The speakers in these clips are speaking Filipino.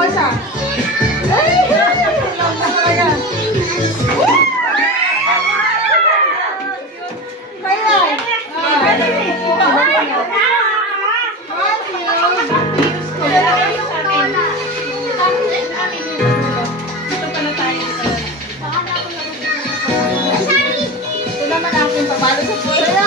Ako siya. Ay! Talaga. Ito naman aking papalo sa puso.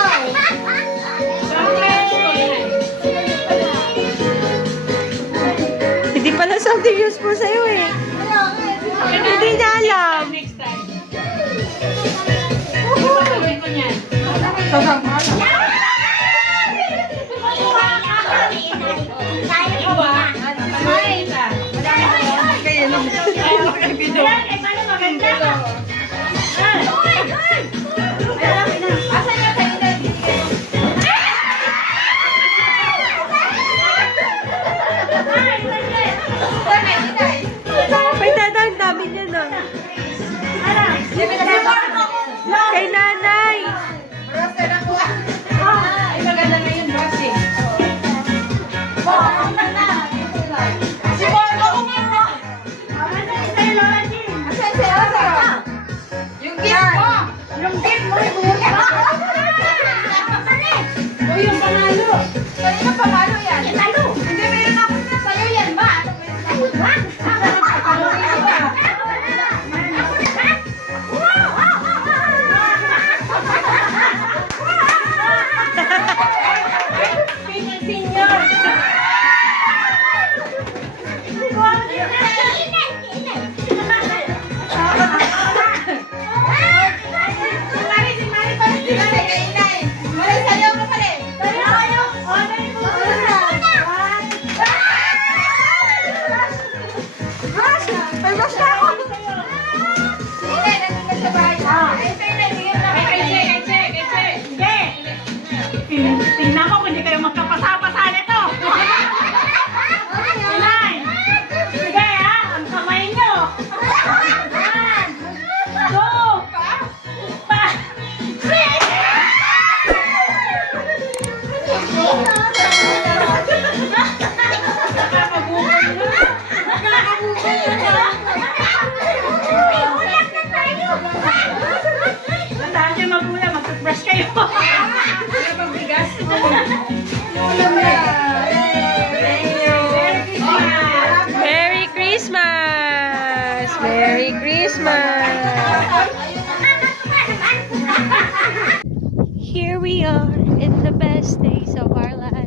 Hindi pala something useful sa'yo eh. Hindi niya alam. Next time. Gagawin ko niyan. May dadang dami niya na. Kay nanay. Ay, maganda na yun, brushing. Si Borgo, asan si Asa? Yung gift mo! Yung gift mo, o yung panalo. Kanina panalo yan. Hindi, meron ako na sa'yo yan ba? Tingnan ko kung hindi kayo magkapasa-pasa nito. Inay! Sige ha, ang kamay nyo. 1, 2, 5. Tandaan kayo magulang, mag-toothbrush kayo. Merry Christmas! Merry Christmas! Here we are in the best days of our lives.